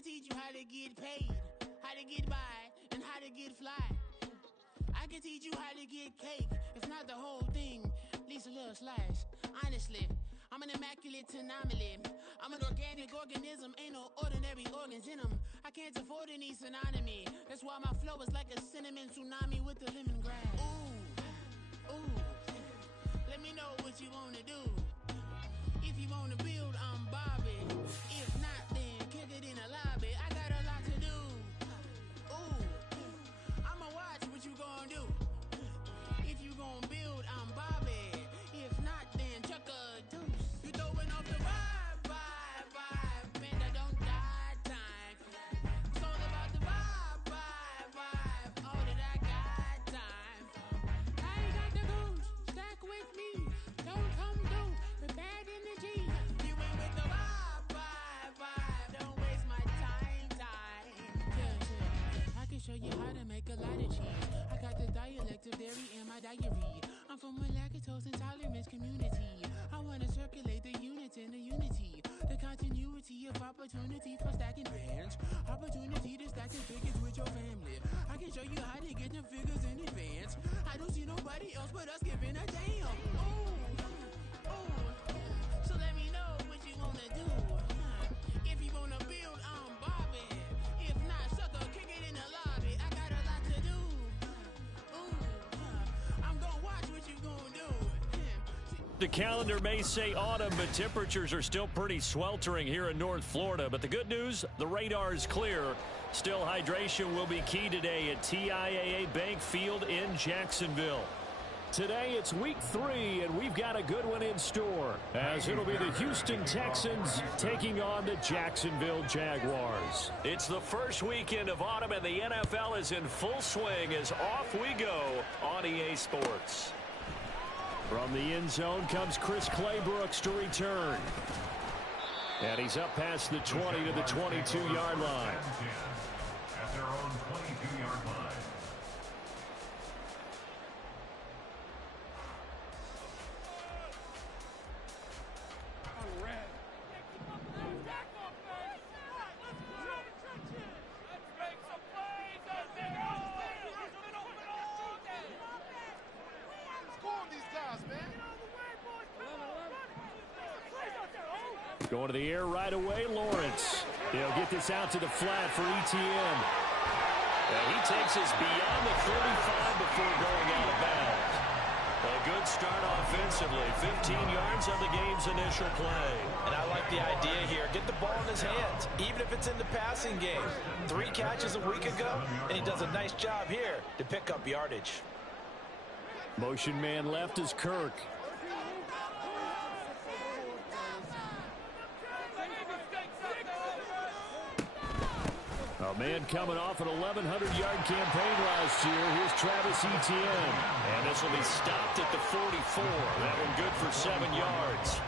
can teach you how to get paid, how to get by, and how to get fly. I can teach you how to get cake, if not the whole thing, at least a little slice. Honestly, I'm an immaculate anomaly. I'm an organic organism, ain't no ordinary organs in them. I can't afford any synonymy. That's why my flow is like a cinnamon tsunami with the lemongrass. Ooh, ooh, let me know what you wanna do. If you wanna build, I'm Bobby. If not, then kick it in the lobby. I got a lot to do. Ooh, I'ma watch what you gonna do. If you gonna build, I'm Bobby. If not, then chuck a deuce. You throwing off the vibe, vibe, vibe. Man, I don't die time. It's all about the vibe, vibe, vibe. All that I got time. I ain't got the goose. Stack with me. Don't come through with bad energy. You ain't with the vibe, vibe, vibe. Don't waste my time. Yeah. I can show you how to make a lot of cheese. I got the dialect of dairy in my diary. I'm from a lactose intolerance community. I wanna circulate the units in the unity. The continuity of opportunity for stacking bands. Opportunity to stack the figures with your family. I can show you how to get the figures in advance. I don't see nobody else but us giving a damn. Ooh. So let me know what you wanna do. If you wanna build, I'm Bobby. If not, sucker, kick it in the lobby. I got a lot to do. I'm gonna watch what you gonna do. The calendar may say autumn, but temperatures are still pretty sweltering here in North Florida. But the good news, the radar is clear. Still, hydration will be key today at TIAA Bank Field in Jacksonville. Today, it's week 3, and we've got a good one in store, as it'll be the Houston Texans taking on the Jacksonville Jaguars. It's the first weekend of autumn, and the NFL is in full swing as off we go on EA Sports. From the end zone comes Chris Claybrooks to return. And he's up past the 20 to the 22-yard line. At their own 22-yard line. Going to the air right away, Lawrence. He'll get this out to the flat for ETN. And he takes us beyond the 35 before going out of bounds. A good start offensively. 15 yards on the game's initial play. And I like the idea here. Get the ball in his hands, even if it's in the passing game. 3 catches a week ago, and he does a nice job here to pick up yardage. Motion man left is Kirk. A man coming off an 1,100-yard campaign last year. Here's Travis Etienne. And this will be stopped at the 44. That one good for 7 yards.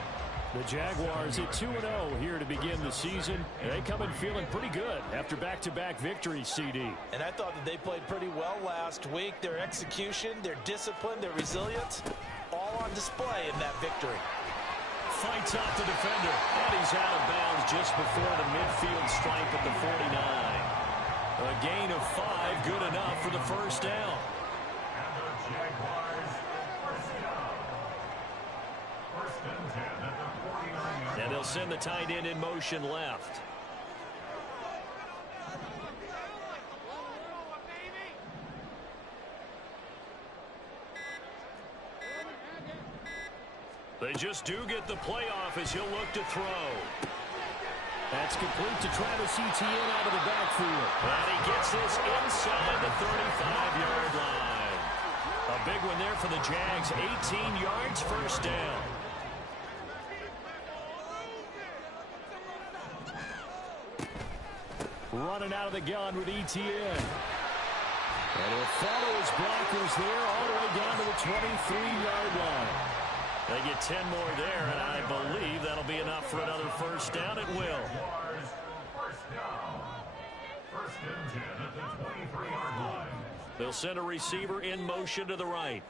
The Jaguars at 2-0 here to begin the season. They come in feeling pretty good after back-to-back victories, CD. And I thought that they played pretty well last week. Their execution, their discipline, their resilience, all on display in that victory. Fights off the defender, and he's out of bounds just before the midfield stripe at the 49. A gain of 5, good enough for the first down. And the Jaguars, first down. First and 10 at the 49-yard line. And they'll send the tight end in motion left. They just do get the playoff as he'll look to throw. That's complete to Travis Etienne out of the backfield. And he gets this inside the 35-yard line. A big one there for the Jags. 18 yards, first down. Running out of the gun with Etienne. And he'll follow his blockers there all the way down to the 23-yard line. They get 10 more there, and I believe that'll be enough for another first down. It will. First down. First and 10 at the 23-yard line. They'll send a receiver in motion to the right.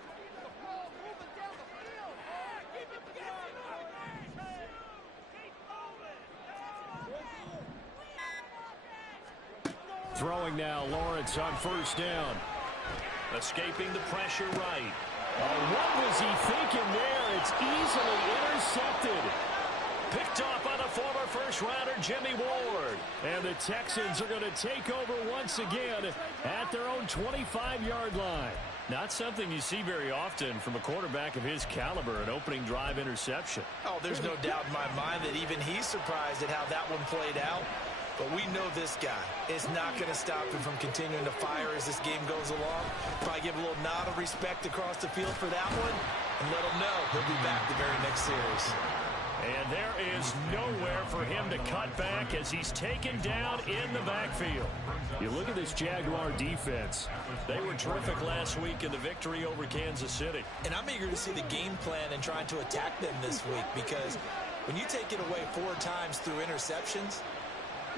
Throwing now, Lawrence on first down. Escaping the pressure right. Oh, what was he thinking there? It's easily intercepted. Picked off by the former first-rounder Jimmy Ward. And the Texans are going to take over once again at their own 25-yard line. Not something you see very often from a quarterback of his caliber, an opening drive interception. Oh, there's no doubt in my mind that even he's surprised at how that one played out. But we know this guy is not going to stop him from continuing to fire as this game goes along. Probably give a little nod of respect across the field for that one and let him know he'll be back the very next series. And there is nowhere for him to cut back as he's taken down in the backfield. You look at this Jaguar defense. They were terrific last week in the victory over Kansas City. And I'm eager to see the game plan and trying to attack them this week, because when you take it away 4 times through interceptions,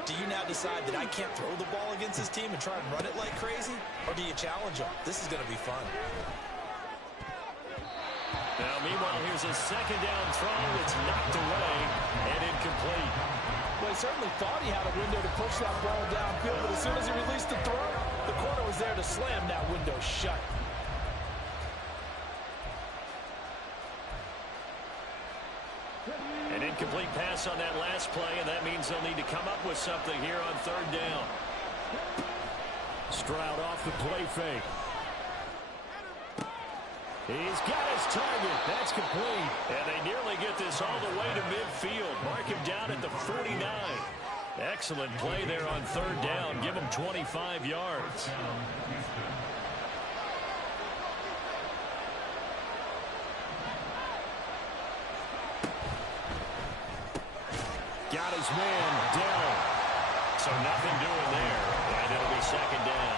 do you now decide that I can't throw the ball against this team and try and run it like crazy? Or do you challenge them? This is going to be fun. Now, meanwhile, here's a second down throw. It's knocked away and incomplete. Well, he certainly thought he had a window to push that ball downfield, but as soon as he released the throw, the corner was there to slam that window shut. An incomplete pass on that last play, and that means they'll need to come up with something here on third down. Stroud off the play fake. He's got his target. That's complete. And they nearly get this all the way to midfield. Mark him down at the 49. Excellent play there on third down. Give him 25 yards. Got his man down. So nothing doing there. And it'll be second down.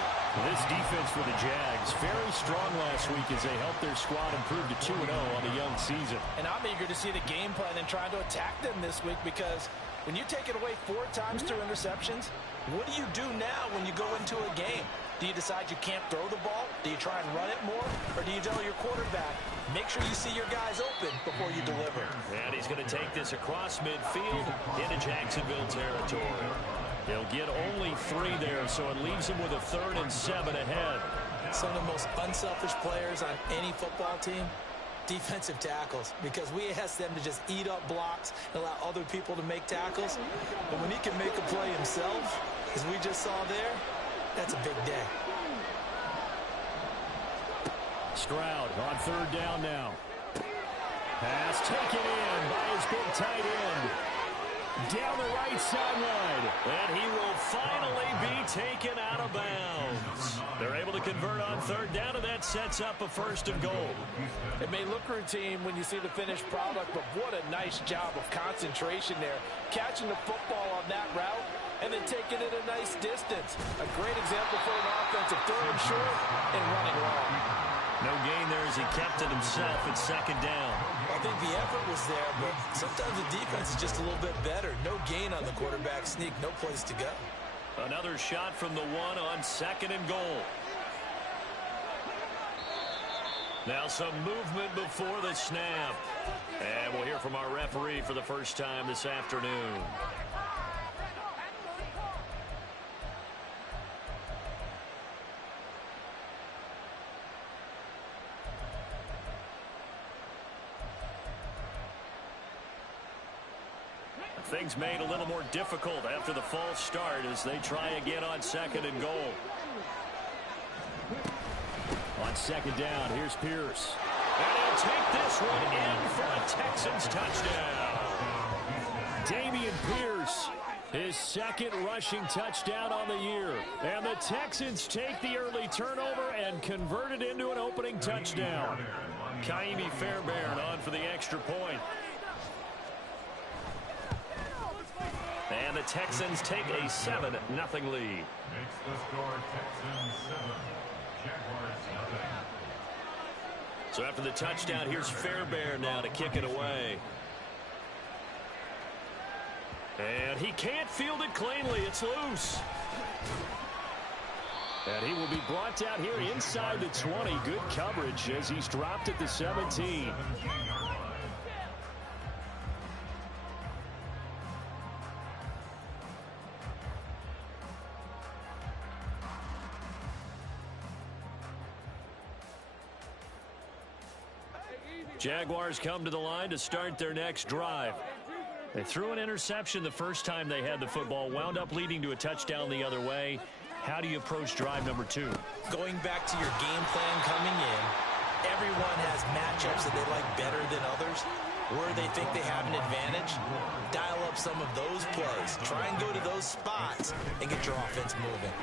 This defense for the Jags, very strong last week as they helped their squad improve to 2-0 on the young season. And I'm eager to see the game plan and trying to attack them this week, because when you take it away 4 times through interceptions, what do you do now when you go into a game? Do you decide you can't throw the ball? Do you try and run it more? Or do you tell your quarterback, make sure you see your guys open before you deliver? And he's going to take this across midfield into Jacksonville territory. They'll get only 3 there, so it leaves them with a 3rd and 7 ahead. Some of the most unselfish players on any football team, defensive tackles, because we ask them to just eat up blocks and allow other people to make tackles. But when he can make a play himself, as we just saw there, that's a big day. Stroud on third down now. Pass taken in by his big tight end. Down the right sideline. And he will finally be taken out of bounds. They're able to convert on third down, and that sets up a 1st and goal. It may look routine when you see the finished product, but what a nice job of concentration there. Catching the football on that route and then taking it a nice distance. A great example for an offensive throwing short and running long. No gain there as he kept it himself at second down. I think the effort was there, but sometimes the defense is just a little bit better. No gain on the quarterback sneak, no place to go. Another shot from the 1 on 2nd and goal. Now some movement before the snap. And we'll hear from our referee for the first time this afternoon. Things made a little more difficult after the false start as they try again on 2nd and goal. On 2nd down, here's Pierce. And he'll take this one in for a Texans touchdown. Dameon Pierce, his 2nd rushing touchdown on the year. And the Texans take the early turnover and convert it into an opening touchdown. Kaimi Fairbairn on for the extra point. And the Texans take a 7-0 lead. Makes the score Texans 7, Jaguars 0. So after the touchdown, here's Fairbairn now to kick it away. And he can't field it cleanly. It's loose. And he will be brought down here inside the 20. Good coverage as he's dropped at the 17. Jaguars come to the line to start their next drive. They threw an interception the first time they had the football, wound up leading to a touchdown the other way. How do you approach drive number 2? Going back to your game plan coming in, everyone has matchups that they like better than others. Where they think they have an advantage, dial up some of those plays. Try and go to those spots and get your offense moving.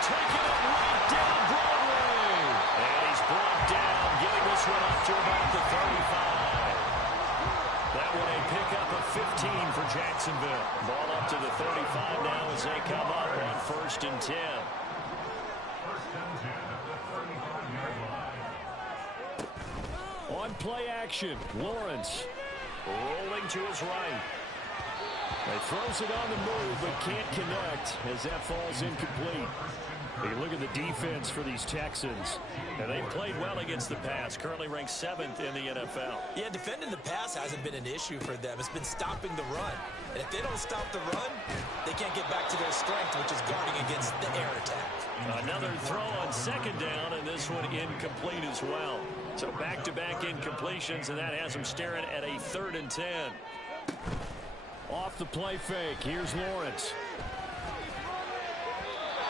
Taking it right down Broadway. And he's brought down, getting this one up to about the 35. That one a pickup of 15 for Jacksonville. Ball up to the 35 now as they come up on 1st and 10. On play action, Lawrence rolling to his right. He throws it on the move but can't connect as that falls incomplete. You look at the defense for these Texans, and they've played well against the pass, currently ranked 7th in the NFL. Yeah, defending the pass hasn't been an issue for them. It's been stopping the run. And if they don't stop the run, they can't get back to their strength, which is guarding against the air attack. Another throw on 2nd down, and this one incomplete as well. So back-to-back incompletions, and that has them staring at a 3rd and 10. Off the play fake, here's Lawrence.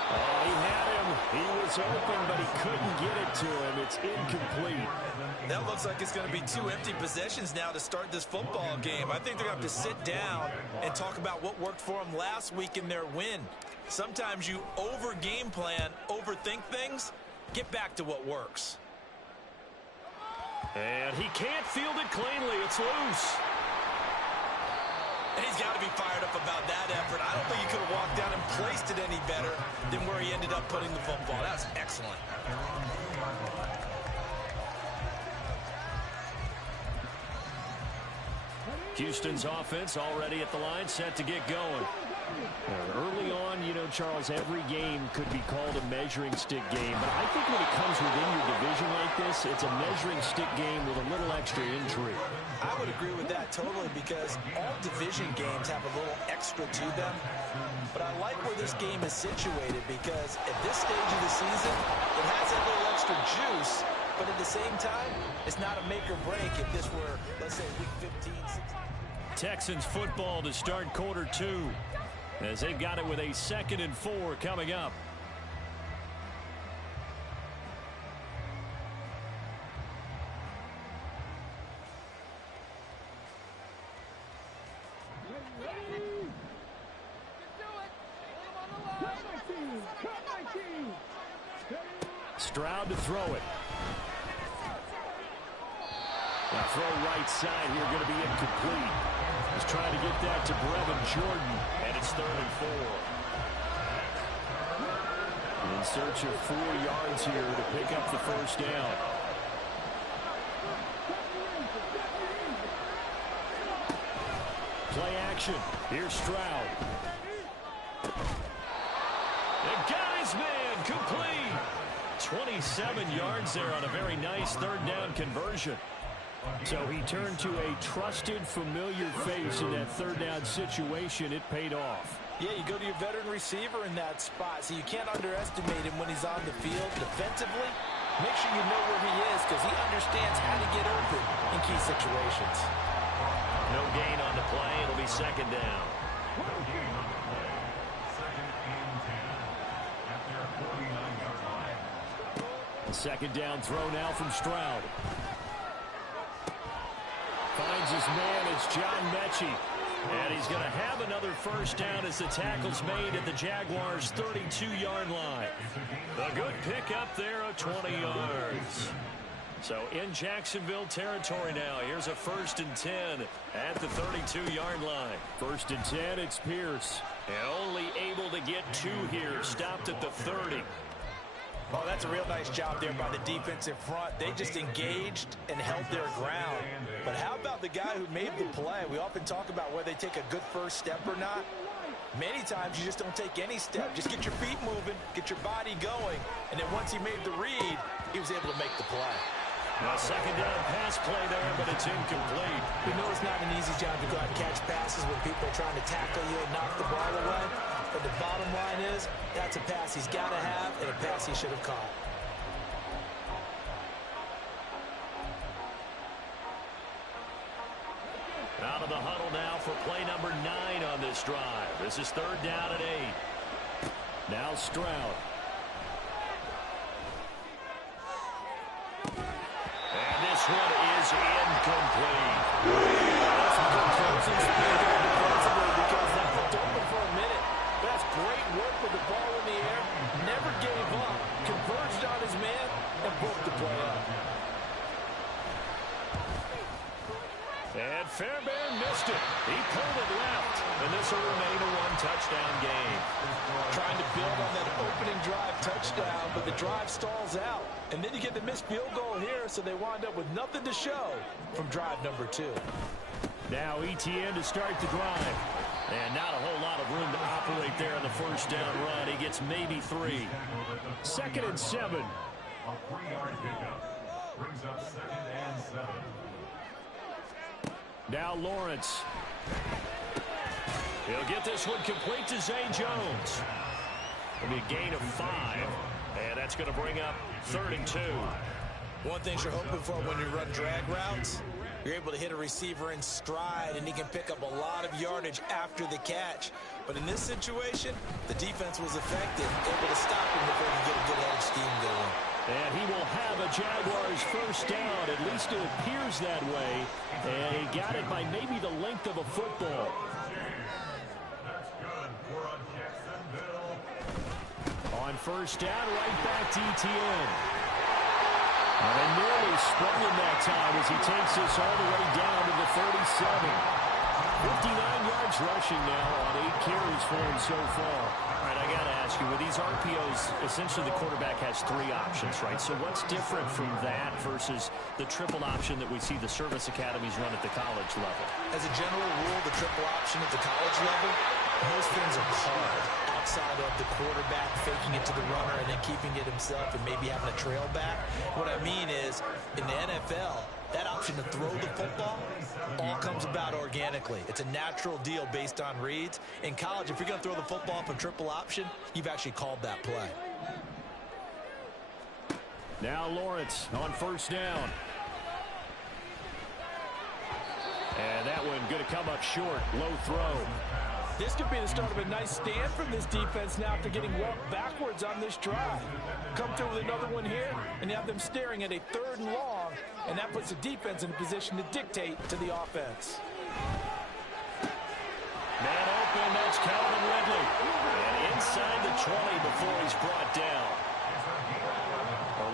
Oh, he had him. He was open, but he couldn't get it to him. It's incomplete. That looks like it's going to be 2 empty possessions now to start this football game. I think they're going to have to sit down and talk about what worked for them last week in their win. Sometimes you over-game plan, overthink things. Get back to what works. And he can't field it cleanly. It's loose. And he's got to be fired up about that effort. I don't think he could have walked down and placed it any better than where he ended up putting the football. That's excellent. Houston's offense already at the line, set to get going. Early on, you know, Charles, every game could be called a measuring stick game. But I think when it comes within your division like this, it's a measuring stick game with a little extra intrigue. I would agree with that totally because all division games have a little extra to them. But I like where this game is situated because at this stage of the season, it has a little extra juice. But at the same time, it's not a make or break if this were, let's say, week 15, 16. Texans football to start quarter 2. As they've got it with a 2nd and 4 coming up. Stroud to throw it. Now throw right side here, going to be incomplete. He's trying to get that to Brevin Jordan, and it's 3rd and 4. In search of 4 yards here to pick up the 1st down. Play action. Here's Stroud. The guy's man complete. 27 yards there on a very nice 3rd down conversion. So he turned to a trusted, familiar face in that 3rd down situation. It paid off. Yeah, you go to your veteran receiver in that spot, so you can't underestimate him when he's on the field. Defensively, make sure you know where he is because he understands how to get open in key situations. No gain on the play. It'll be 2nd down. No gain on the play. 2nd and 10 at their 49-yard line. 2nd down throw now from Stroud. Finds his man, it's John Mechie. And he's going to have another 1st down as the tackle's made at the Jaguars' 32-yard line. A good pickup there of 20 yards. So in Jacksonville territory now. Here's a 1st and 10 at the 32-yard line. 1st and 10, it's Pierce. And only able to get 2 here. Stopped at the 30. Oh, that's a real nice job there by the defensive front. They just engaged and held their ground. But how about the guy who made the play? We often talk about whether they take a good first step or not. Many times you just don't take any step. Just get your feet moving, get your body going. And then once he made the read, he was able to make the play. Now 2nd down pass play there, but it's incomplete. We know it's not an easy job to go out and catch passes when people are trying to tackle you and knock the ball away. But the bottom line is, that's a pass he's got to have and a pass he should have caught. huddle now for play number 9 on this drive. This is 3rd down and 8. Now Stroud. And this one is incomplete. That's some good closing speed there defensively because that looked open for a minute. That's great work with the ball in the air. Never gave up. Converged on his man and broke the play up. And Fairbairn missed it. He pulled it left. And this will remain a 1-touchdown game. Trying to build on that opening drive touchdown, but the drive stalls out. And then you get the missed field goal here, so they wind up with nothing to show from drive number 2. Now ETN to start the drive. And not a whole lot of room to operate there on the first down run. He gets maybe 3. 2nd and 7. A 3-yard pickup brings up 2nd and 7. Now Lawrence. He'll get this one complete to Zay Jones. It'll be a gain of 5. And that's going to bring up 3rd and 2. One thing you're hoping for when you run drag routes, you're able to hit a receiver in stride, and he can pick up a lot of yardage after the catch. But in this situation, the defense was effective, able to stop him before he could get a good head of steam going. And he will have a Jaguars first down. At least it appears that way. And he got it by maybe the length of a football. That's good for a Jacksonville. On first down, right back to ETN. And they nearly sprung him that time as he takes this all the way down to the 37. 59 yards rushing now on 8 carries for him so far. All right, I got to ask you, with these RPOs, essentially the quarterback has 3 options, right? So what's different from that versus the triple option that we see the service academies run at the college level? As a general rule, the triple option at the college level, most things are called outside of the quarterback faking it to the runner and then keeping it himself and maybe having a trail back. What I mean is, in the NFL, that option to throw the football all comes about organically. It's a natural deal based on reads. In college, if you're going to throw the football up a triple option, you've actually called that play. Now Lawrence on first down. And that one going to come up short. Low throw. This could be the start of a nice stand from this defense now after getting walked backwards on this drive. Come through with another one here, and you have them staring at a 3rd and long, and that puts the defense in a position to dictate to the offense. Man open, that's Calvin Ridley. And inside the 20 before he's brought down.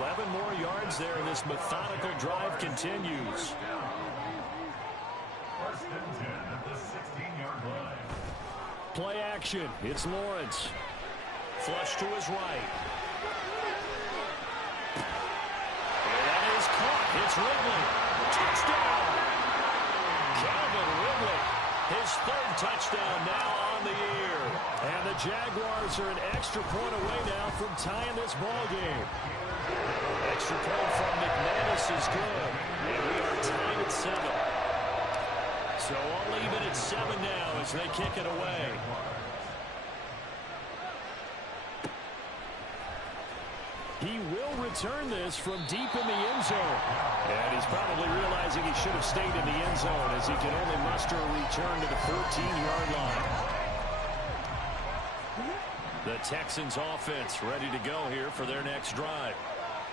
11 more yards there, and this methodical drive continues. 1st and 10 at the 16-yard line. Play action. It's Lawrence. Flush to his right. And that is caught. It's Ridley. Touchdown. Calvin Ridley. His 3rd touchdown now on the year. And the Jaguars are an extra point away now from tying this ball game. Extra point from McManus is good. And we are tied at 7. So I'll leave it at 7 now as they kick it away. He will return this from deep in the end zone. And he's probably realizing he should have stayed in the end zone as he can only muster a return to the 14-yard line. The Texans offense ready to go here for their next drive.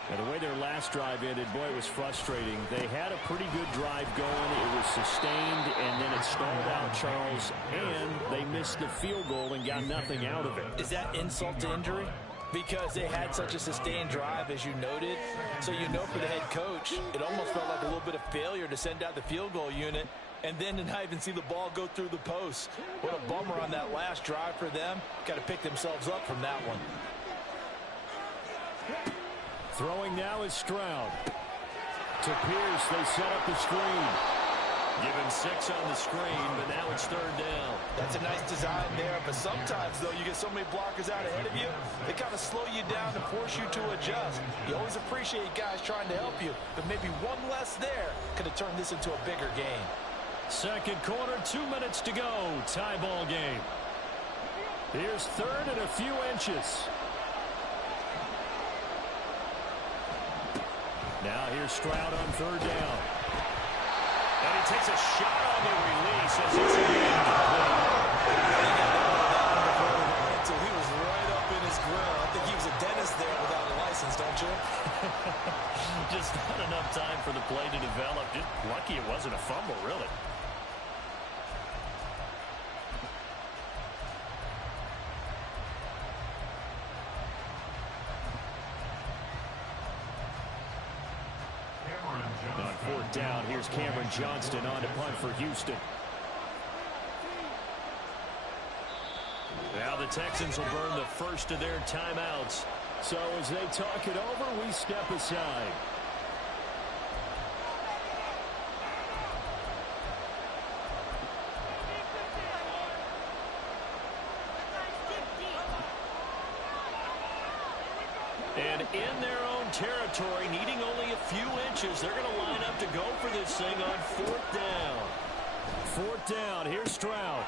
Now, the way their last drive ended, boy, it was frustrating. They had a pretty good drive going. It was sustained, and then it stalled out, Charles, and they missed the field goal and got nothing out of it. Is that insult to injury? Because they had such a sustained drive, as you noted. So you know for the head coach, it almost felt like a little bit of failure to send out the field goal unit and then to not even see the ball go through the post. What a bummer on that last drive for them. Got to pick themselves up from that one. Throwing now is Stroud. To Pierce, they set up the screen. Given 6 on the screen, but now it's 3rd down. That's a nice design there, but sometimes, though, you get so many blockers out ahead of you, they kind of slow you down and force you to adjust. You always appreciate guys trying to help you, but maybe one less there could have turned this into a bigger game. 2nd quarter, 2 minutes to go. Tie ball game. Here's 3rd and a few inches. Now here's Stroud on 3rd down. And he takes a shot on the release as it's incomplete. Until he was right up in his grill. I think he was a dentist there without a license, don't you? Just not enough time for the play to develop. Just lucky it wasn't a fumble, really. On fourth down, here's Cameron Johnston on to punt for Houston. Now the Texans will burn the first of their timeouts. So as they talk it over, we step aside. And in their own territory, needing only a few inches, they're going to line up to go for this thing on fourth down. Fourth down, here's Stroud.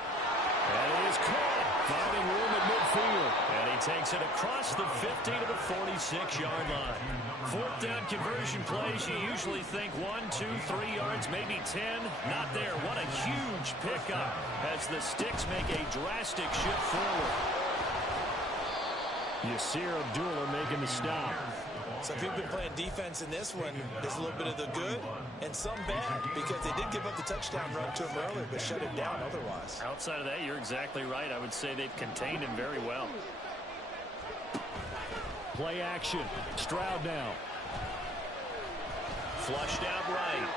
And he is caught, finding room at midfield. And he takes it across the 50 to the 46-yard line. Fourth down conversion plays, you usually think 1, 2, 3 yards, maybe 10. Not there. What a huge pickup as the Sticks make a drastic shift forward. Yasir Abdullah making the stop. So if you've been playing defense in this one, there's a little bit of the good and some bad because they did give up the touchdown run to him earlier but shut him down otherwise. Outside of that, you're exactly right. I would say they've contained him very well. Play action. Stroud now. Flushed out right.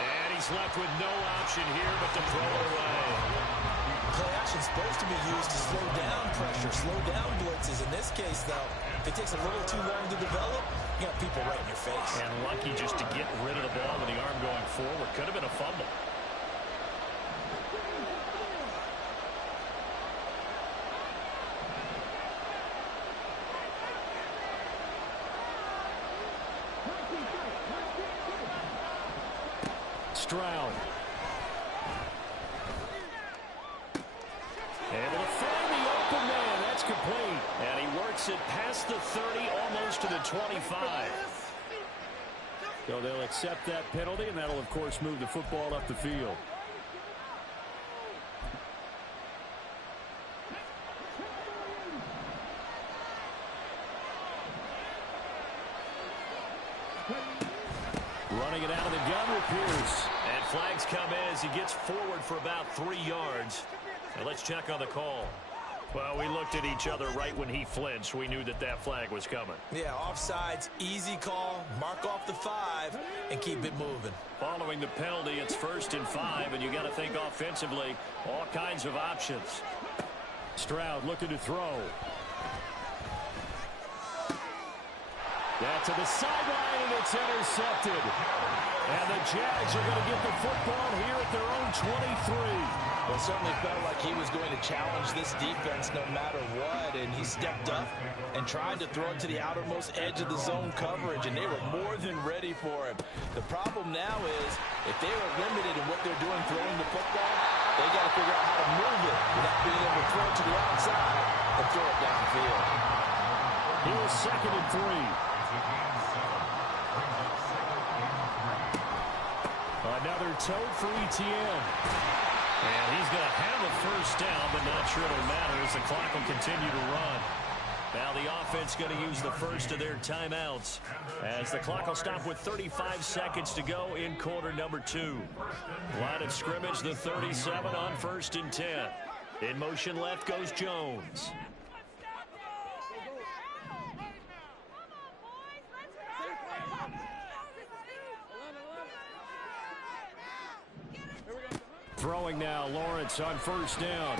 And he's left with no option here but to throw it away. Play action is supposed to be used to slow down pressure, slow down blitzes. In this case, though, if it takes a little too long to develop, you got people right in your face. And lucky just to get rid of the ball with the arm going forward. Could have been a fumble. Stroud. Able to find the open man. That's complete. And he works it past the 30, almost to the 25. So they'll accept that penalty, and that'll, of course, move the football up the field. Running it out of the gun with Pierce. And flags come in as he gets forward for about 3 yards. Now let's check on the call. Well, we looked at each other right when he flinched. We knew that that flag was coming. Yeah, offsides, easy call. Mark off the 5 and keep it moving. Following the penalty, it's 1st and 5, and you got to think offensively, all kinds of options. Stroud looking to throw. That to the sideline, and it's intercepted. And the Jags are going to get the football here at their own 23. Well, it certainly felt like he was going to challenge this defense no matter what, and he stepped up and tried to throw it to the outermost edge of the zone coverage, and they were more than ready for him. The problem now is if they are limited in what they're doing throwing the football, they got to figure out how to move it without being able to throw it to the outside and throw it downfield. Here's 2nd and 3. Another tote for Etienne. And he's going to have a 1st down, but not sure it'll matter as the clock will continue to run. Now the offense going to use the first of their timeouts as the clock will stop with 35 seconds to go in quarter number 2. Line of scrimmage, the 37 on 1st and 10. In motion left goes Jones. Throwing now, Lawrence on 1st down.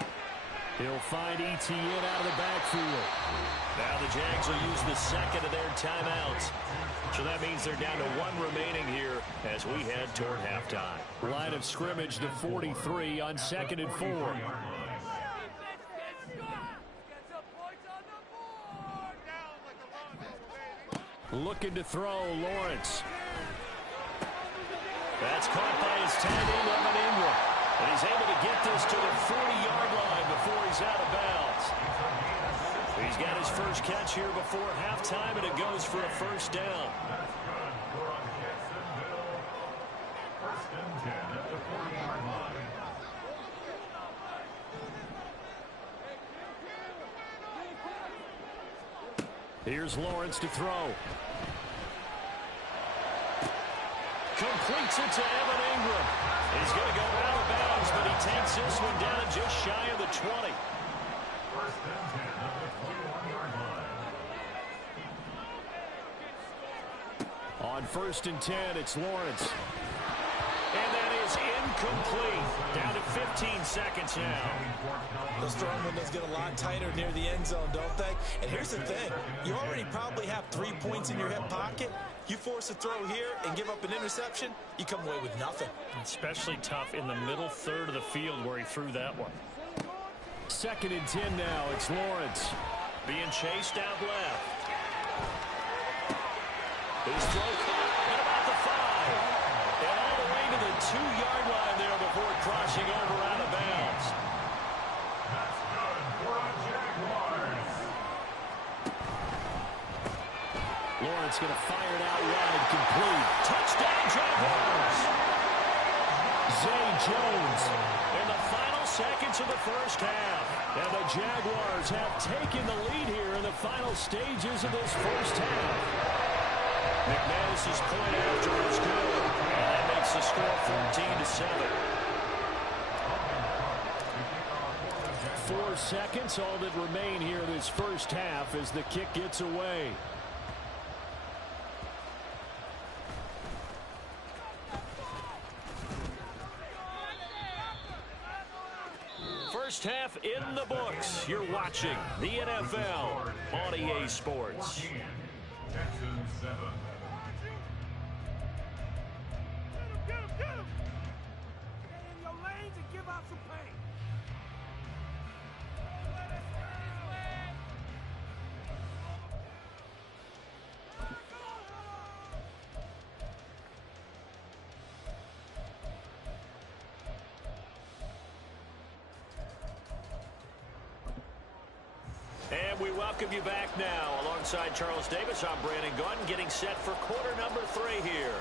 He'll find Etienne out of the backfield. Now the Jags will use the 2nd of their timeouts. So that means they're down to 1 remaining here as we head toward halftime. Line of scrimmage to 43 on 2nd and 4. Looking to throw, Lawrence. That's caught by his tight end, Evan Ingram. And he's able to get this to the 40-yard line before he's out of bounds. He's got his first catch here before halftime, and it goes for a 1st down. That's good for Jacksonville. 1st and 10. Here's Lawrence to throw. Completes it to Evan Ingram. He's going to go out of bounds, but he takes this one down just shy of the 20. First and 10 at the 21-yard line. On first and 10, it's Lawrence. And that is incomplete. Down to 15 seconds now. Those throwing windows get a lot tighter near the end zone, don't they? And here's the thing. You already probably have 3 points in your hip pocket. You force a throw here and give up an interception, you come away with nothing. Especially tough in the middle third of the field where he threw that one. Second and 10 now. It's Lawrence. Being chased out left. His throw caught at about the 5. And all the way to the 2-yard line there before crossing over out of bounds. That's good for the Jaguars. Lawrence going to fire it out wide, complete. Touchdown, Jaguars! Zay Jones in the final seconds of the first half. And the Jaguars have taken the lead here in the final stages of this first half. McManus's point after is good. And that makes the score 14-7. 4 seconds, all that remain here this first half as the kick gets away. First half in the books. You're watching the NFL on EA Sports. 14, Texans 7. Get him! Stay in your lanes and give out some pain. And we welcome you back now. Alongside Charles Davis, I'm Brandon Gunn, getting set for quarter number 3 here.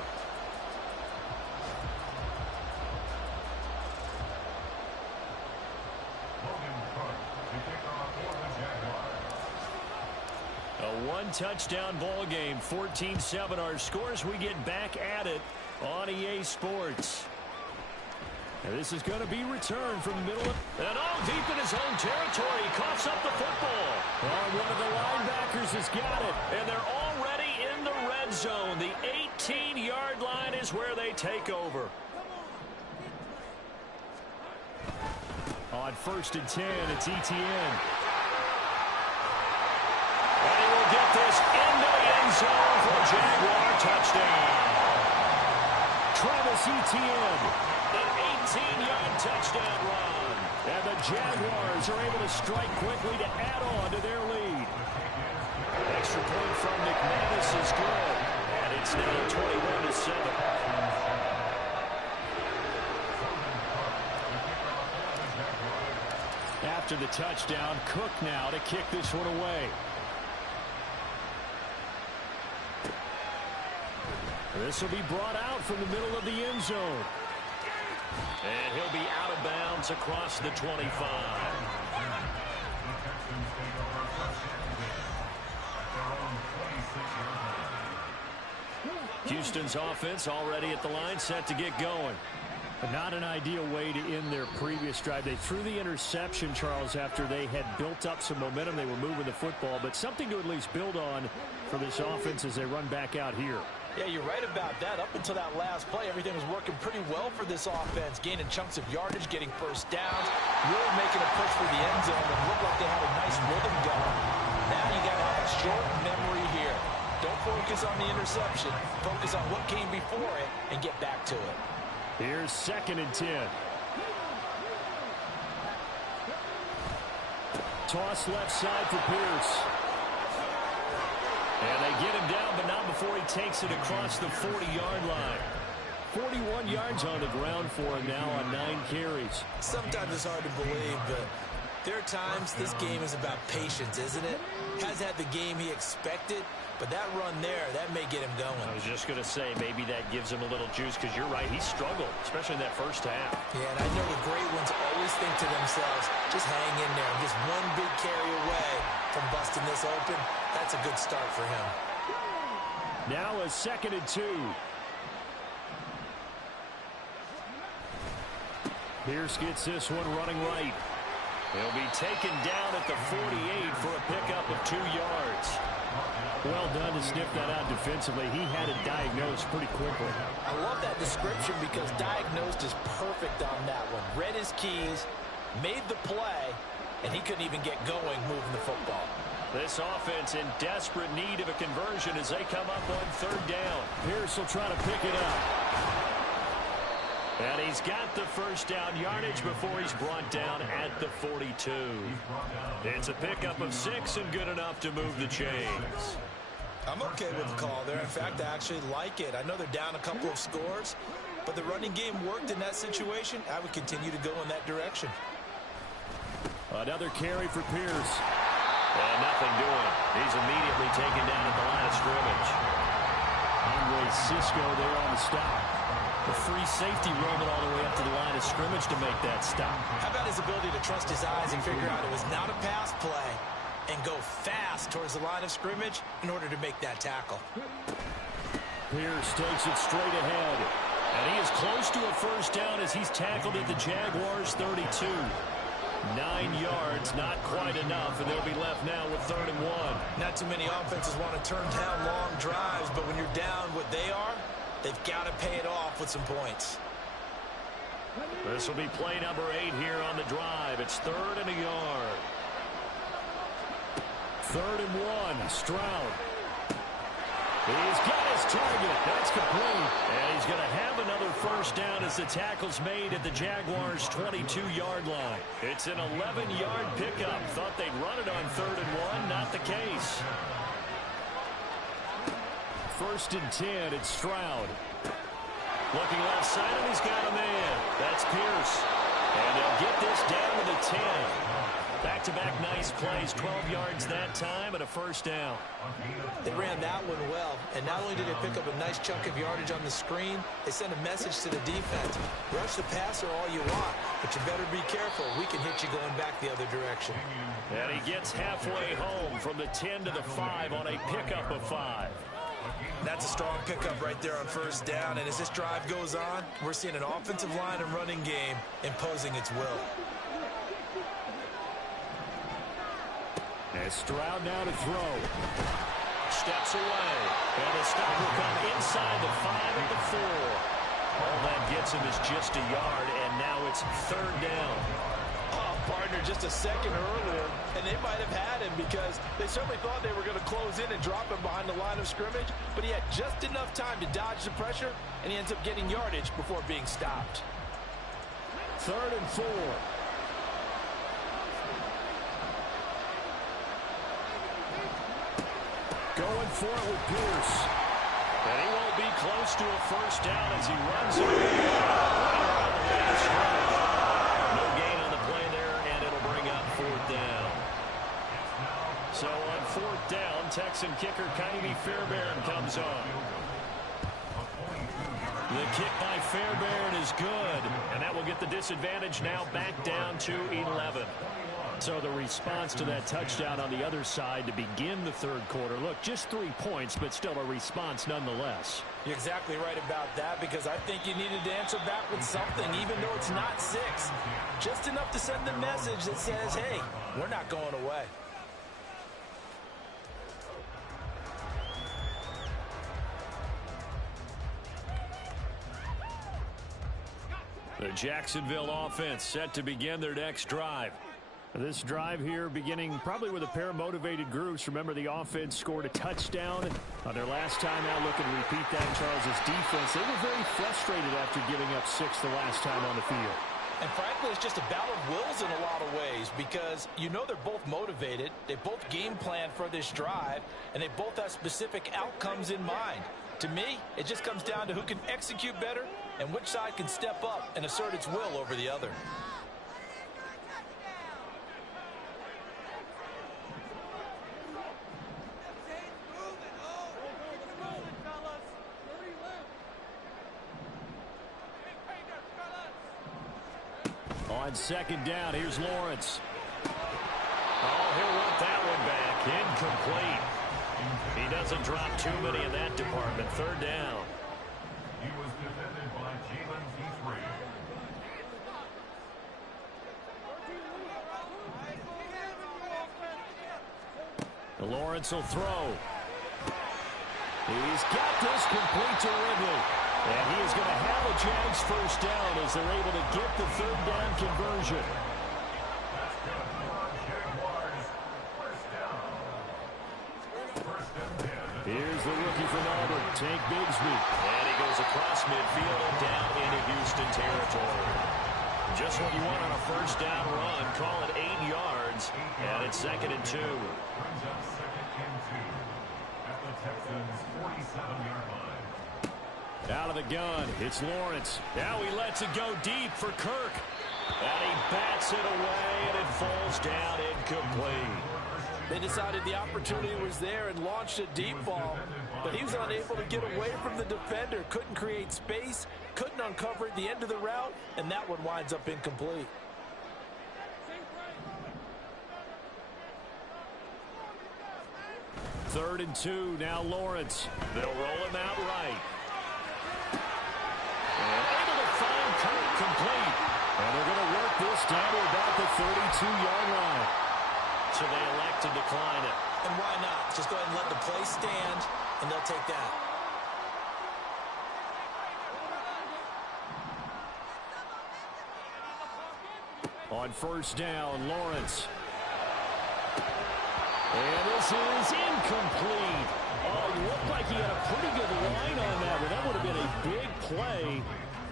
A one-touchdown ball game, 14-7 our scores. We get back at it on EA Sports. And this is going to be returned from the middle of... And all deep in his own territory. He coughs up the football. Oh, one of the linebackers has got it. And they're already in the red zone. The 18-yard line is where they take over. On first and 10, it's ETN. And he will get this into the end zone for a Jaguar touchdown. Travis Etienne. An 18-yard touchdown run. And the Jaguars are able to strike quickly to add on to their lead. Extra point from McManus is good. And it's now 21-7. After the touchdown, Cook now to kick this one away. This will be brought out from the middle of the end zone. And he'll be out of bounds across the 25. Houston's offense already at the line, set to get going. But not an ideal way to end their previous drive. They threw the interception, Charles, after they had built up some momentum. They were moving the football, but something to at least build on for this offense as they run back out here. Yeah, you're right about that. Up until that last play, everything was working pretty well for this offense, gaining chunks of yardage, getting first downs, really making a push for the end zone, and looked like they had a nice rhythm going. Now you got to have a short memory here. Don't focus on the interception. Focus on what came before it and get back to it. Here's second and 10. Toss left side for Pierce. And they get him down, but not before he takes it across the 40-yard line. 41 yards on the ground for him now on 9 carries. Sometimes it's hard to believe, but there are times this game is about patience, isn't it? Hasn't had the game he expected, but that run there, that may get him going. I was just going to say, maybe that gives him a little juice, because you're right, he struggled, especially in that first half. Yeah, and I know the great ones always think to themselves, just hang in there, just one big carry away, from busting this open. That's a good start for him. Now a 2nd and 2. Pierce gets this one running right. He'll be taken down at the 48 for a pickup of 2 yards. Well done to sniff that out defensively. He had it diagnosed pretty quickly. I love that description because diagnosed is perfect on that one. Read his keys, made the play, and he couldn't even get going moving the football. This offense in desperate need of a conversion as they come up on 3rd down. Pierce will try to pick it up. And he's got the first down yardage before he's brought down at the 42. It's a pickup of 6 and good enough to move the chains. I'm okay with the call there. In fact, I actually like it. I know they're down a couple of scores, but the running game worked in that situation. I would continue to go in that direction. Another carry for Pierce. And nothing doing. He's immediately taken down at the line of scrimmage. Andre Cisco there on the stop. The free safety roaming all the way up to the line of scrimmage to make that stop. How about his ability to trust his eyes and figure out it was not a pass play and go fast towards the line of scrimmage in order to make that tackle. Pierce takes it straight ahead. And he is close to a first down as he's tackled at the Jaguars' 32. 9 yards, not quite enough, and they'll be left now with 3rd and 1. Not too many offenses want to turn down long drives, but when you're down what they are, they've got to pay it off with some points. This will be play number 8 here on the drive. It's 3rd and a yard. 3rd and 1, Stroud. He's got his target. That's complete. And he's going to have another first down as the tackle's made at the Jaguars' 22-yard line. It's an 11-yard pickup. Thought they'd run it on 3rd and 1. Not the case. 1st and 10. It's Stroud. Looking left side, and he's got a man. That's Pierce. And they'll get this down to the 10. Back-to-back nice plays, 12 yards that time, and a first down. They ran that one well, and not only did they pick up a nice chunk of yardage on the screen, they sent a message to the defense. Rush the passer all you want, but you better be careful. We can hit you going back the other direction. And he gets halfway home from the 10 to the 5 on a pickup of 5. That's a strong pickup right there on first down, and as this drive goes on, we're seeing an offensive line and running game imposing its will. As Stroud now to throw. Steps away. And the stop will come inside the 5 at the 4. All that gets him is just a yard, and now it's 3rd down. Oh, partner, just a second earlier, and they might have had him because they certainly thought they were going to close in and drop him behind the line of scrimmage, but he had just enough time to dodge the pressure, and he ends up getting yardage before being stopped. 3rd and 4. Going for it with Pierce. And he won't be close to a first down as he runs it. No gain on the play there, and it'll bring up 4th down. So on 4th down, Texan kicker Kaimi Fairbairn comes on. The kick by Fairbairn is good, and that will get the disadvantage now back down to 11. So the response to that touchdown on the other side to begin the 3rd quarter. Look, just 3 points, but still a response nonetheless. You're exactly right about that because I think you needed to answer back with something, even though it's not 6. Just enough to send the message that says, hey, we're not going away. The Jacksonville offense set to begin their next drive. This drive here beginning probably with a pair of motivated groups. Remember, the offense scored a touchdown on their last time out. Look and repeat that in Charles's defense. They were very frustrated after giving up 6 the last time on the field. And frankly, it's just a battle of wills in a lot of ways because you know they're both motivated. They both game plan for this drive, and they both have specific outcomes in mind. To me, it just comes down to who can execute better and which side can step up and assert its will over the other. On 2nd down, here's Lawrence. Oh, he'll want that one back. doesn't drop too many in that department. Third down. He was defended by Jalen P3. Lawrence will throw. He's got this complete to Ridley. And he is going to have a Jags first down as they're able to get the third down conversion. That's good for Jaguars. First down. First and 10. Here's the rookie from Auburn, Tank Bigsby. And he goes across midfield and down into Houston territory. Just what you want on a first down run. Call it 8 yards. And it's 2nd and 2. Brings up 2nd and 2 at the Texans' 47-yard line. Out of the gun, it's Lawrence. Now he lets it go deep for Kirk. And he bats it away, and it falls down incomplete. They decided the opportunity was there and launched a deep ball, but he was unable to get away from the defender. Couldn't create space, couldn't uncover at the end of the route, and that one winds up incomplete. Third and 2, now Lawrence. They'll roll him out right. And able to find Kirk complete. And they're going to work this down to about the 32-yard line. So they elect to decline it. And why not? Just go ahead and let the play stand, and they'll take that. On first down, Lawrence. And this is incomplete. Oh, he looked like he had a pretty good line on that one. That would have been a big play,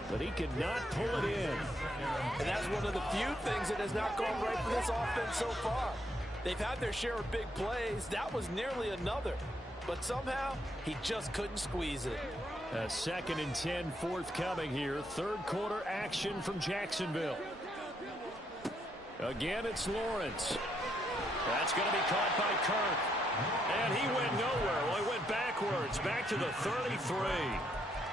but he could not pull it in. And that's one of the few things that has not gone right for this offense so far. They've had their share of big plays. That was nearly another. But somehow, he just couldn't squeeze it. 2nd and 10 forthcoming here. Third quarter action from Jacksonville. Again, it's Lawrence. That's going to be caught by Kirk. And he went nowhere. Well, he went backwards. Back to the 33.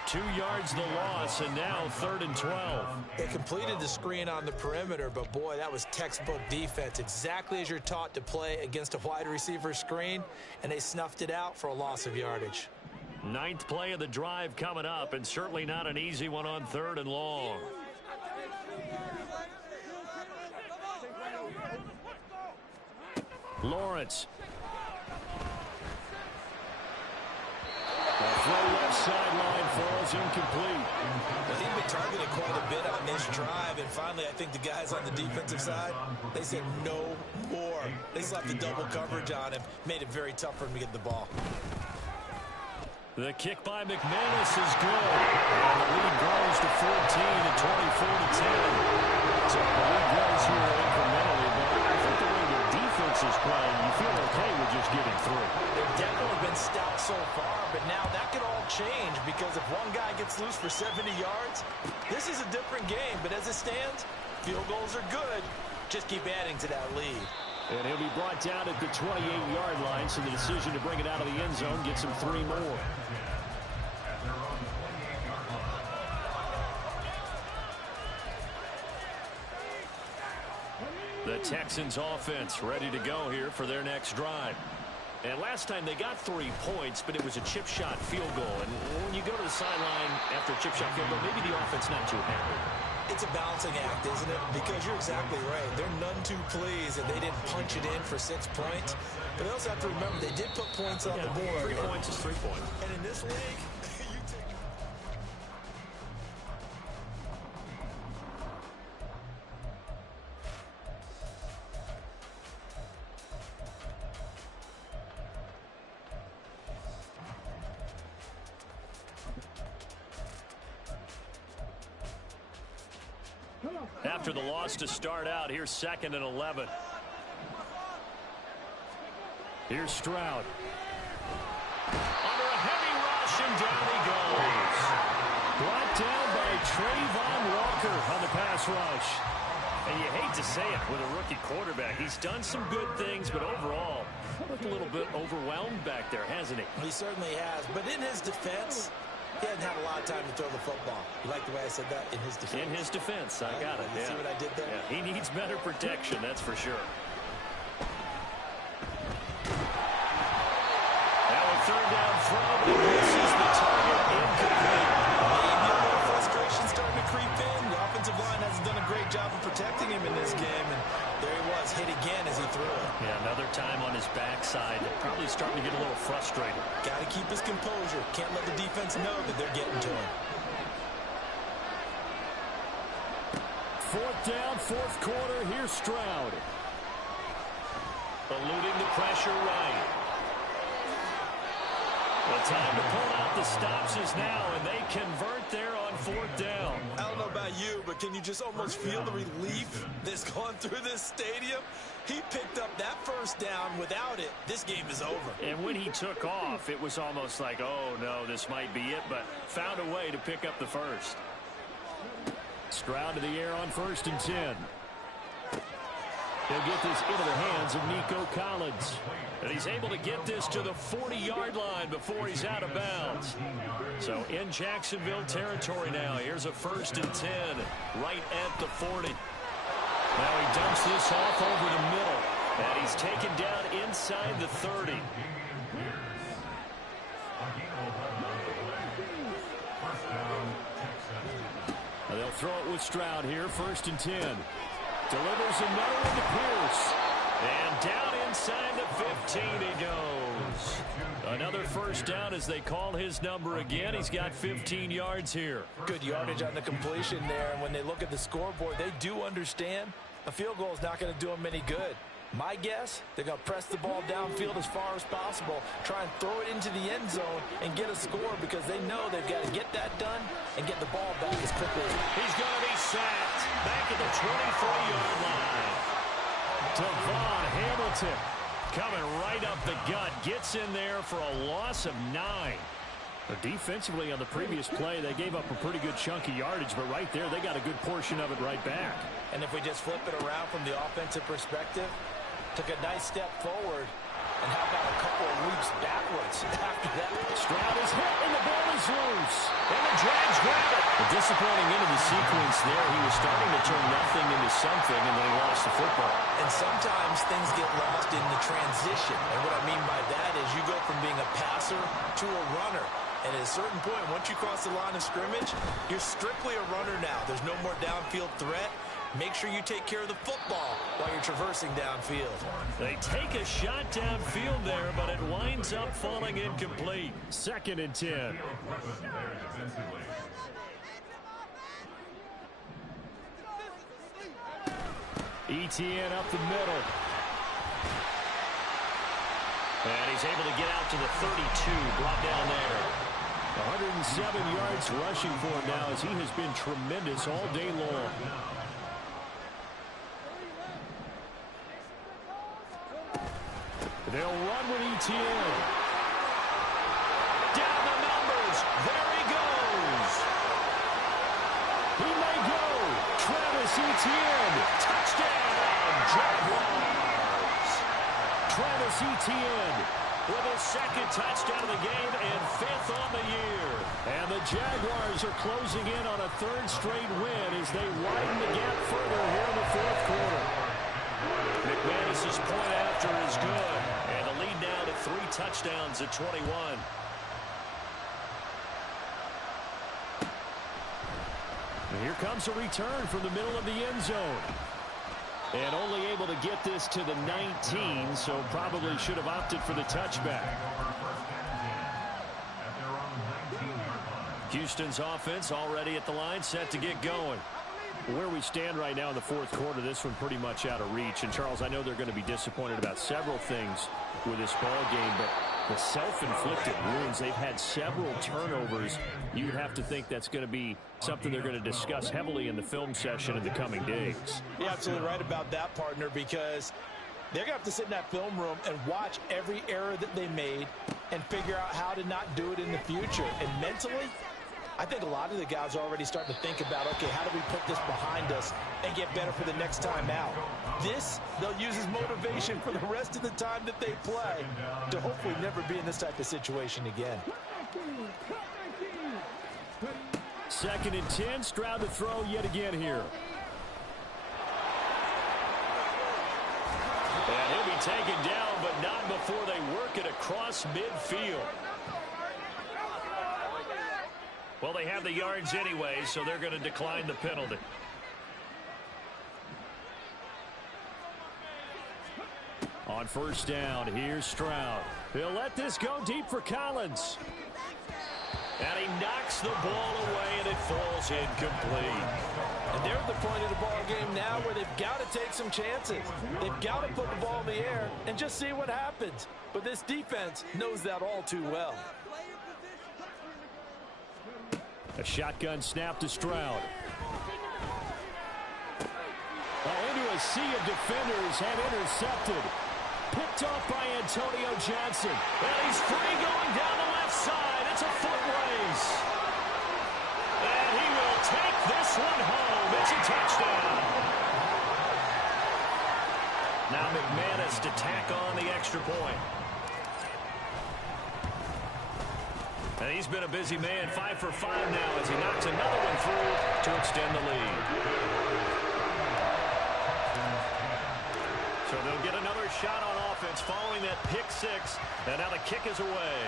2 yards the loss, and now 3rd and 12. They completed the screen on the perimeter, but boy, that was textbook defense. Exactly as you're taught to play against a wide receiver screen, and they snuffed it out for a loss of yardage. 9th play of the drive coming up, and certainly not an easy one on 3rd and long. Lawrence. The throw left sideline falls incomplete. Well, he'd been targeted quite a bit on this drive, and finally I think the guys on the defensive side, they said no more. They slapped the double coverage on him, made it very tough for him to get the ball. The kick by McManus is good. And the lead grows to 14 and 24-10. So the lead grows here incrementally, but I think the way the defense is playing, you feel okay with just getting through. They've definitely been stout so far, but now that could all change because if one guy gets loose for 70 yards, this is a different game. But as it stands, field goals are good. Just keep adding to that lead. And he'll be brought down at the 28-yard line, so the decision to bring it out of the end zone gets him 3 more. The Texans offense ready to go here for their next drive. And last time they got 3 points, but it was a chip shot field goal. And when you go to the sideline after a chip shot field goal, maybe the offense not too happy. It's a balancing act, isn't it? Because you're exactly right. They're none too pleased that they didn't punch it in for 6 points. But they also have to remember they did put points on the board. 3 points is 3 points. And in this league, you take... After the loss to start out, here's 2nd and 11. Here's Stroud. Under a heavy rush, and down he goes. Brought down by Trayvon Walker on the pass rush. And you hate to say it with a rookie quarterback. He's done some good things, but overall, looked a little bit overwhelmed back there, hasn't he? He certainly has. But in his defense, he hasn't had a lot of time to throw the football. You like the way I said that? In his defense. In his defense, I got it. You see what I did there? Yeah, he needs better protection, that's for sure. Now a 3rd backside, probably starting to get a little frustrated. Got to keep his composure. Can't let the defense know that they're getting to him. Fourth down, fourth quarter. Here's Stroud. Eluding the pressure right. The time to pull out the stops is now, and they convert there on fourth down. I don't know about you, but can you just almost feel the relief that's gone through this stadium? He picked up that first down. Without it, this game is over. And when he took off, it was almost like, oh, no, this might be it, but found a way to pick up the first. Stroud to the air on 1st and 10. He'll get this into the hands of Nico Collins. And he's able to get this to the 40-yard line before he's out of bounds. So in Jacksonville territory now. Here's a 1st and 10 right at the 40. Now he dumps this off over the middle. And he's taken down inside the 30. Now they'll throw it with Stroud here. 1st and 10. Delivers another one to Pierce. And down inside the 15 he goes. Another first down as they call his number again. He's got 15 yards here. Good yardage on the completion there. And when they look at the scoreboard, they do understand a field goal is not going to do them any good. My guess, they're going to press the ball downfield as far as possible, try and throw it into the end zone and get a score because they know they've got to get that done and get the ball back as quickly as possible. He's going to be sacked back at the 23-yard line. Devon Hamilton coming right up the gut, gets in there for a loss of 9. Defensively on the previous play, they gave up a pretty good chunk of yardage, but right there, they got a good portion of it right back. And if we just flip it around from the offensive perspective, took a nice step forward, and how about a couple of leaps backwards after that? Stroud is hit, and the ball is loose. And the Jags grab it. A disappointing end of the sequence there. He was starting to turn nothing into something, and then he lost the football. And sometimes things get lost in the transition. And what I mean by that is you go from being a passer to a runner. And at a certain point, once you cross the line of scrimmage, you're strictly a runner now. There's no more downfield threat. Make sure you take care of the football while you're traversing downfield. They take a shot downfield there, but it winds up falling incomplete. 2nd and 10. ETN up the middle. And he's able to get out to the 32, brought down there. 107 yards rushing for him now as he has been tremendous all day long. They'll run with ETN. Down the numbers. There he goes. He may go. Travis Etienne. Touchdown, Jaguars. Travis Etienne with his 2nd touchdown of the game and 5th on the year. And the Jaguars are closing in on a 3rd straight win as they widen the gap further here in the 4th quarter. McManus's point after is good. And the lead now to 3 touchdowns at 21. And here comes a return from the middle of the end zone. And only able to get this to the 19, so probably should have opted for the touchback. Houston's offense already at the line, set to get going. Where we stand right now in the 4th quarter, this one pretty much out of reach. And, Charles, I know they're going to be disappointed about several things with this ball game, but the self-inflicted wounds, they've had several turnovers. You'd have to think that's going to be something they're going to discuss heavily in the film session in the coming days. You're absolutely right about that, partner, because they're going to have to sit in that film room and watch every error that they made and figure out how to not do it in the future. And mentally, I think a lot of the guys are already starting to think about, okay, how do we put this behind us and get better for the next time out? This, they'll use as motivation for the rest of the time that they play to hopefully never be in this type of situation again. 2nd and 10, Stroud to throw yet again here. And he'll be taken down, but not before they work it across midfield. Well, they have the yards anyway, so they're going to decline the penalty. On first down, here's Stroud. He'll let this go deep for Collins. And he knocks the ball away, and it falls incomplete. And they're at the point of the ball game now where they've got to take some chances. They've got to put the ball in the air and just see what happens. But this defense knows that all too well. A shotgun snap to Stroud. Into a sea of defenders and intercepted. Picked off by Antonio Johnson. And he's free going down the left side. It's a foot race. And he will take this one home. It's a touchdown. Now McManus to tack on the extra point. And he's been a busy man, 5 for 5 now as he knocks another one through to extend the lead. So they'll get another shot on offense following that pick six. And now the kick is away.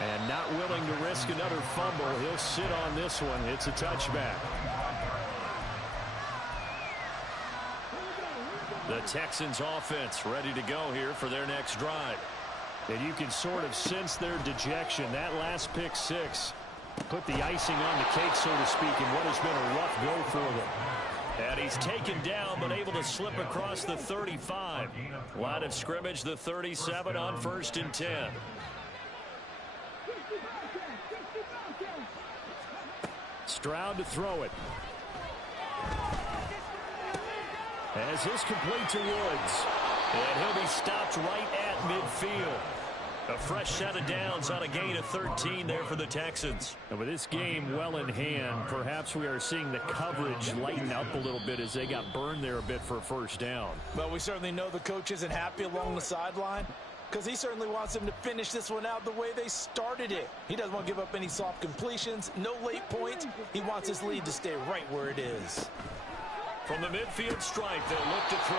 And not willing to risk another fumble. He'll sit on this one. It's a touchback. The Texans offense ready to go here for their next drive. And you can sort of sense their dejection. That last pick six put the icing on the cake, so to speak, in what has been a rough go for them. And he's taken down, but able to slip across the 35. Line of scrimmage, the 37 on 1st and 10. Stroud to throw it. As this complete to Woods. And he'll be stopped right at midfield. A fresh set of downs on a gain of 13 there for the Texans. And with this game well in hand, perhaps we are seeing the coverage lighten up a little bit as they got burned there a bit for a first down. Well, we certainly know the coach isn't happy along the sideline because he certainly wants them to finish this one out the way they started it. He doesn't want to give up any soft completions, no late points. He wants his lead to stay right where it is. From the midfield stripe, they'll look to throw.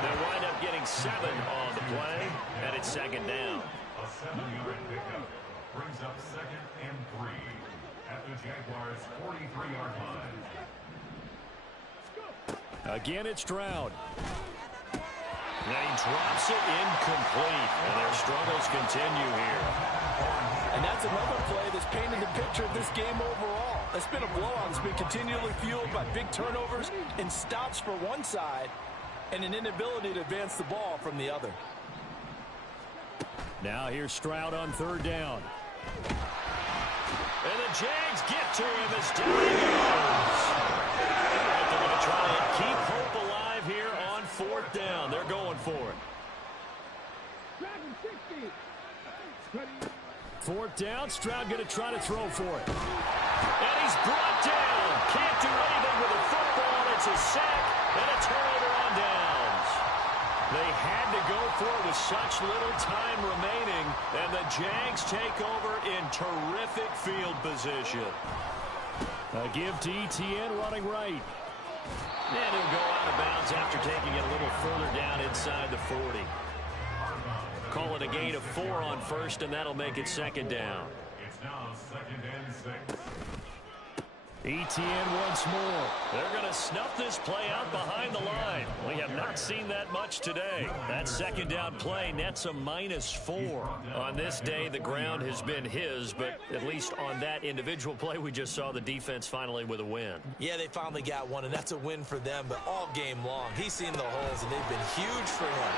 They'll wind up getting 7 on the play, and it's second down. A 7-yard pickup brings up 2nd and 3 at the Jaguars' 43-yard line. Again, it's Stroud. And he drops it incomplete, and their struggles continue here. And that's another play that's painted the picture of this game overall. It's been a blowout. It's been continually fueled by big turnovers and stops for one side and an inability to advance the ball from the other. Now here's Stroud on 3rd down. And the Jags get to him as down he goes. They're going to try and keep hope alive here on 4th down. They're going for it. 4th down, Stroud going to try to throw for it. And he's brought down. Can't do anything with the football. It's a sack and a turnover on downs. They had to go for it with such little time remaining, and the Jags take over in terrific field position. A give to ETN running right. And he'll go out of bounds after taking it a little further down inside the 40. Call it a gain of 4 on 1st, and that'll make it 2nd down. It's now 2nd and 6. ETN once more. They're going to snuff this play out behind the line. We have not seen that much today. That 2nd down play nets a -4. On this day, the ground has been his, but at least on that individual play, we just saw the defense finally with a win. Yeah, they finally got one, and that's a win for them, but all game long, he's seen the holes, and they've been huge for him.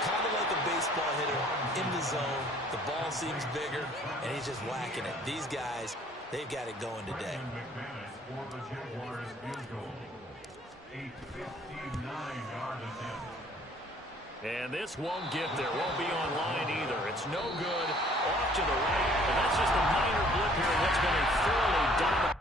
Kind of like a baseball hitter in the zone. The ball seems bigger, and he's just whacking it. These guys, they've got it going today. McManus for the Jaguars field goal. A 59-yard attempt. And this won't get there. Won't be online either. It's no good. Off to the right. And that's just a minor blip here in what's been a fairly dominant.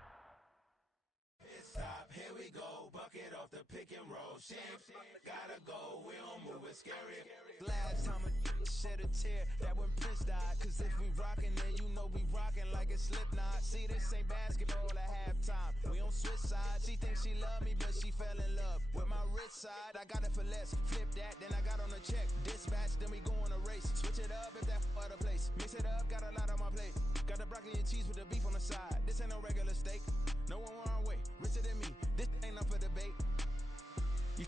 Stop, here we go. Bucket off the pick and roll. Sham, gotta go. We don't move it scary. Last time a shed a tear, that when Prince died. Cause if we rockin', then you know we rockin' like a Slipknot. See, this ain't basketball at halftime. We on switch sides. She thinks she love me, but she fell in love with my rich side. I got it for less. Flip that, then I got on a check. Dispatch, then we go on a race. Switch it up if that other place. Mix it up, got a lot on my plate. Got the broccoli and cheese with the beef on the side. This ain't no regular steak. No one wrong way. Richer than me. This ain't up for debate. You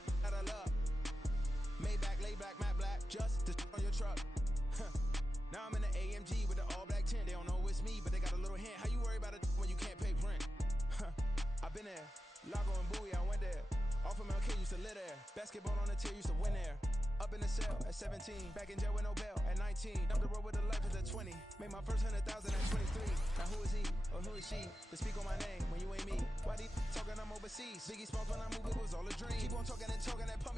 just to on your truck. Now I'm in the AMG with the all black tint. They don't know it's me, but they got a little hint. How you worry about it when you can't pay rent? I've been there. Lago and Bowie, I went there. Off of MLK, used to live there. Basketball on the tier, used to win there. Up in the cell at 17. Back in jail with no bail at 19. Up the road with the life at 20. Made my first 100,000 at 23. Now who is he or who is she to speak on my name when you ain't me? Why they talking I'm overseas? Biggie Smalls when I move, it was all a dream. Keep on talking and talking and pump me